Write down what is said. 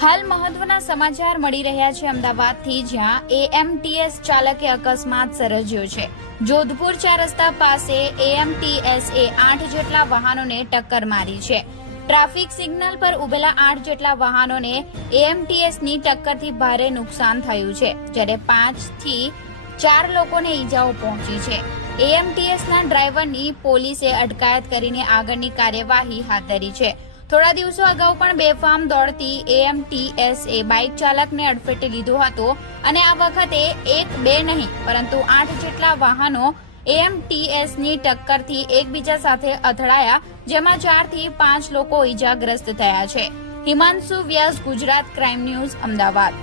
હાલ મહત્વના સમાચાર મળી રહ્યા છે અમદાવાદથી, જ્યાં એએમટીએસ ચાલકે અકસ્માત સર્જ્યો છે। જોધપુર 4 રસ્તા પાસે એએમટીએસે 8 જેટલા વાહનોને ટક્કર મારી છે। ટ્રાફિક સિગ્નલ પર ઉભેલા 8 જેટલા વાહનોને એએમટીએસની ટક્કરથી ભારે નુકસાન થયું છે, જ્યારે 5 થી 4 લોકોને ઈજાઓ પહોંચી છે। એએમટીએસના ડ્રાઈવરની પોલીસે અટકાયત કરીને આગળની કાર્યવાહી હાથ ધરી છે। થોડા દિવસો અગાઉ પણ બેફામ દોડતી એએમટીએસે બાઇક ચાલકને અડફેટે લીધો હતો અને આ વખતે 1-2 નહીં પરંતુ 8 જેટલા વાહનો એએમટીએસની ટક્કરથી એકબીજા સાથે અથડાયા, જેમાં 4 થી 5 લોકો ઈજાગ્રસ્ત થયા છે। હિમાંશુ વ્યાસ, ગુજરાત ક્રાઇમ ન્યૂઝ, અમદાવાદ।